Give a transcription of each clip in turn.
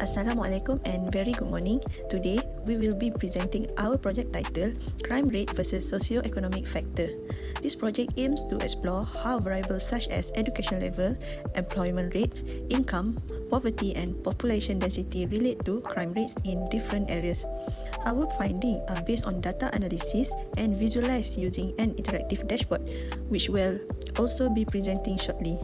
Assalamualaikum and very good morning. Today, we will be presenting our project title, Crime Rate versus Socioeconomic Factor. This project aims to explore how variables such as education level, employment rate, income, poverty and population density relate to crime rates in different areas. Our findings are based on data analysis and visualized using an interactive dashboard, which we'll also be presenting shortly.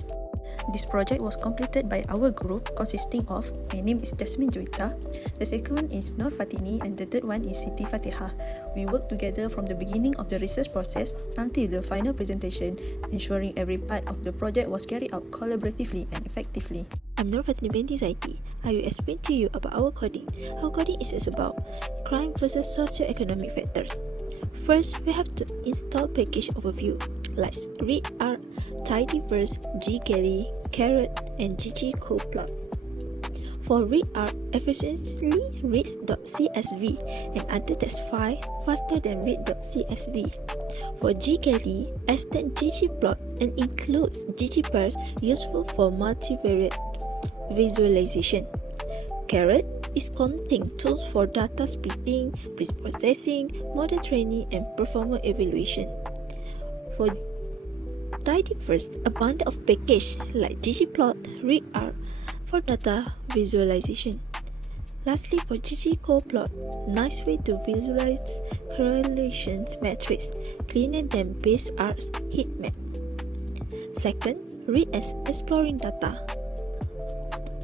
This project was completed by our group consisting of, my name is Jasmine Juwita, the second one is Nur Fatini and the third one is Siti Fatihah. We worked together from the beginning of the research process until the final presentation, ensuring every part of the project was carried out collaboratively and effectively. I'm Nur Fatini binti Zaidi. I will explain to you about our coding. Our coding is about crime versus socioeconomic factors. First, we have to install package overview like readr, tidyverse, ggallery, carrot, and ggcoplot. For readr, efficiently reads.csv and other text file faster than read.csv. For ggallery, extend ggplot and includes ggpairs useful for multivariate visualization. Carrot is contain tools for data splitting, pre-processing, model training, and performance evaluation. For tidyverse, a bundle of package like ggplot, readr for data visualization. Lastly, for ggcoplot, nice way to visualize correlation matrix, cleaner than base R's heat map. Second, read as exploring data.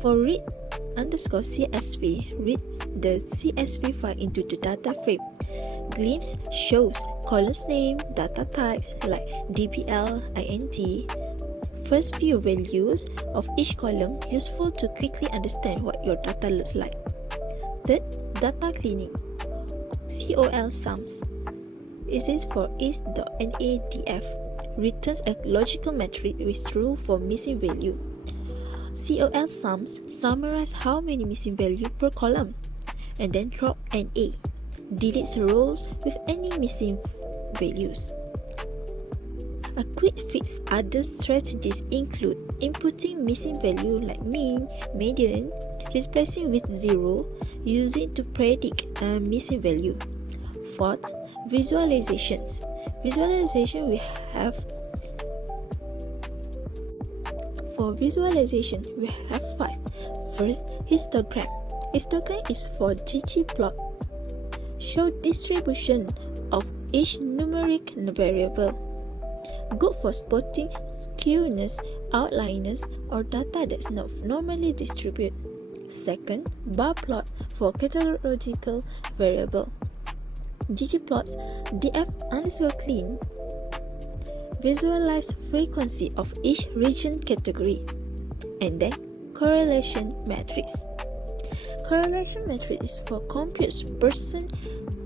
For read_CSV, reads the CSV file into the data frame. Glimpse shows columns name, data types like DPL, INT. First view values of each column useful to quickly understand what your data looks like. Third, data cleaning. COL sums. This is for is.NADF. Returns a logical metric with true for missing value. COL sums summarize how many missing value per column, and then drop NA. Deletes rows with any missing values. A quick fix other strategies include inputting missing value like mean, median, replacing with 0, using to predict a missing value. Fourth, visualizations. Visualization we have For visualization, we have 5. First, histogram. Histogram is for ggplot. Show distribution of each numeric variable. Good for spotting skewness, outliers, or data that's not normally distributed. Second, bar plot for categorical variable. ggplots df_clean visualize frequency of each region category, and then correlation matrix. Correlation matrix is for computes person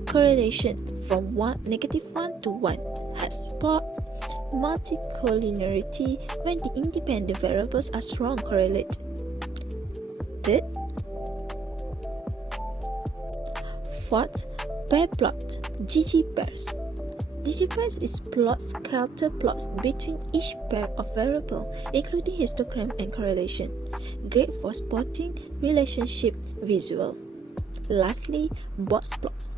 correlation from -1 to 1, has spots, multicollinearity when the independent variables are strong correlate. Third, fourth, pair plot, ggpairs. Ggpairs is plot scatter plots between each pair of variable, including histogram and correlation. Great for spotting relationship visual. Lastly, box plots.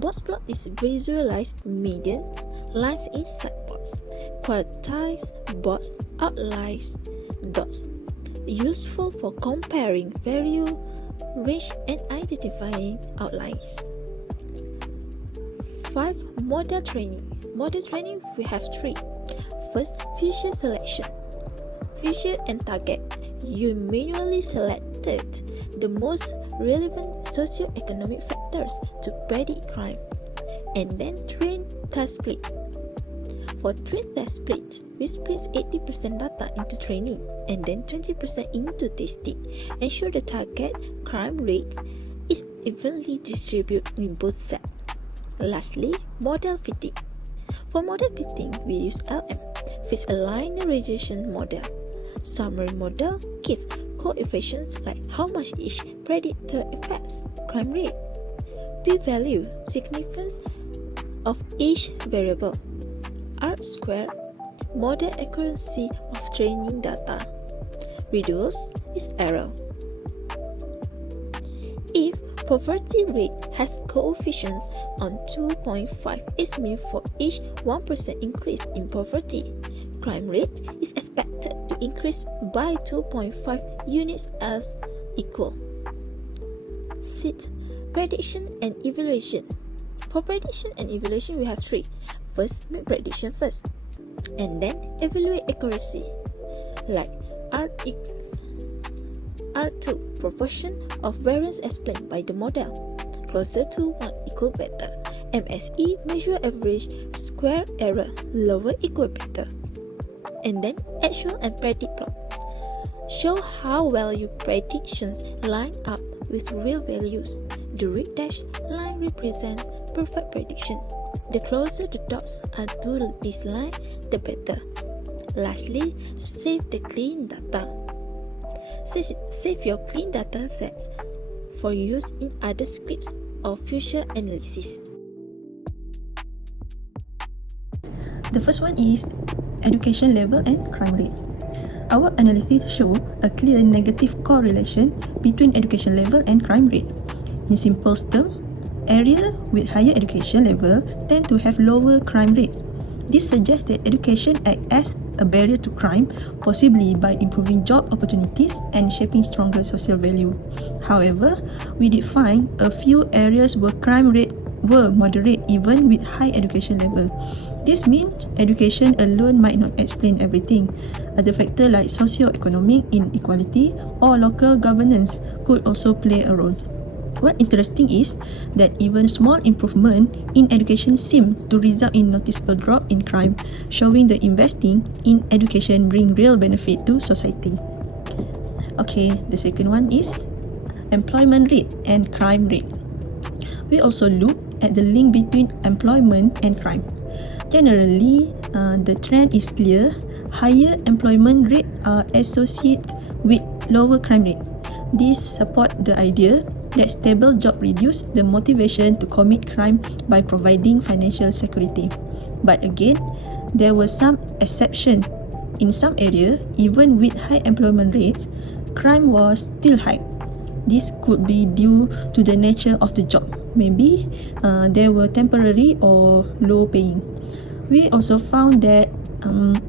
Box plot is visualize median, lines inside box, quartiles, box, outliers, dots. Useful for comparing value, range, and identifying outlines. 5. Model training. Model training we have 3. First, feature selection. Feature and target. You manually selected the most relevant socioeconomic factors to predict crimes, and then train test split. For train test split, we split 80% data into training and then 20% into testing. Ensure the target crime rate is evenly distributed in both sets. Lastly, model fitting. For model fitting, we use LM, fixed linear regression model. Summary model give coefficients like how much each predictor affects crime rate, p-value, significance of each variable, R-squared, model accuracy of training data. Reduce is error. If poverty rate has coefficients on 2.5, it means for each 1% increase in poverty, crime rate is expected to increase by 2.5 units as equal. 6. Prediction and evaluation. For prediction and evaluation, we have 3. First, make prediction first, and then evaluate accuracy. Like R2, proportion of variance explained by the model. Closer to 1 equal better. MSE, measure average square error, lower equal better. And then actual and predict plot. Show how well your predictions line up with real values. The red dashed line represents perfect prediction. The closer the dots are to this line, the better. Lastly, save the clean data. Save your clean data sets for use in other scripts or future analysis. The first one is education level and crime rate. Our analysis show a clear negative correlation between education level and crime rate. In simple terms, areas with higher education level tend to have lower crime rates. This suggests that education acts as a barrier to crime, possibly by improving job opportunities and shaping stronger social value. However, we did find a few areas where crime rate were moderate even with high education level. This means education alone might not explain everything. Other factors like socioeconomic inequality or local governance could also play a role. What interesting is that even small improvement in education seem to result in noticeable drop in crime, showing that investing in education bring real benefit to society. Okay, the second one is employment rate and crime rate. We also look at the link between employment and crime. Generally, the trend is clear. Higher employment rate are associated with lower crime rate. This supports the idea that stable job reduce the motivation to commit crime by providing financial security. But again, there were some exceptions. In some areas, even with high employment rates, crime was still high. This could be due to the nature of the job. Maybe they were temporary or low paying. We also found that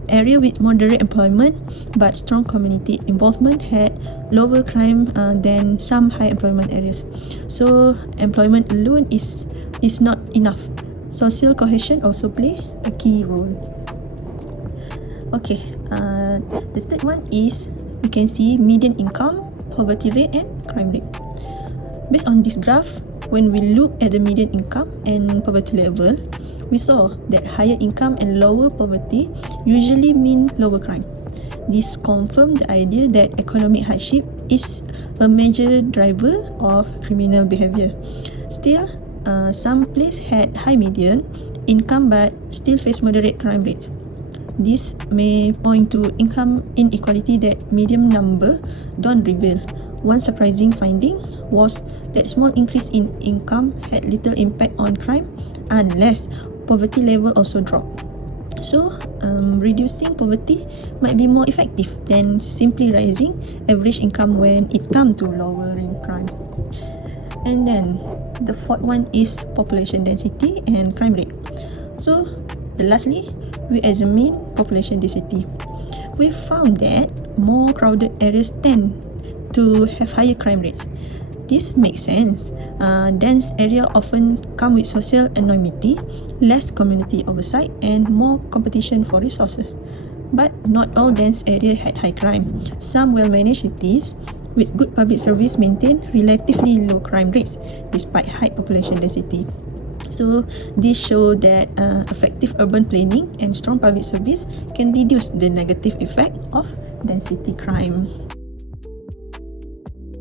area with moderate employment but strong community involvement had lower crime than some high employment areas. So employment alone is not enough. Social cohesion also play a key role. Okay, the third one is you can see median income, poverty rate and crime rate. Based on this graph, when we look at the median income and poverty level, we saw that higher income and lower poverty usually mean lower crime. This confirmed the idea that economic hardship is a major driver of criminal behavior. Still, some places had high median income but still face moderate crime rates. This may point to income inequality that median number don't reveal. One surprising finding was that small increase in income had little impact on crime unless poverty level also dropped. So, reducing poverty might be more effective than simply raising average income when it comes to lowering crime. And then, the fourth one is population density and crime rate. So, lastly, we examine population density. We found that more crowded areas tend to have higher crime rates. This makes sense. Dense areas often come with social anonymity, less community oversight, and more competition for resources. But not all dense areas had high crime. Some well-managed cities with good public service maintain relatively low crime rates despite high population density. So this shows that effective urban planning and strong public service can reduce the negative effect of density crime.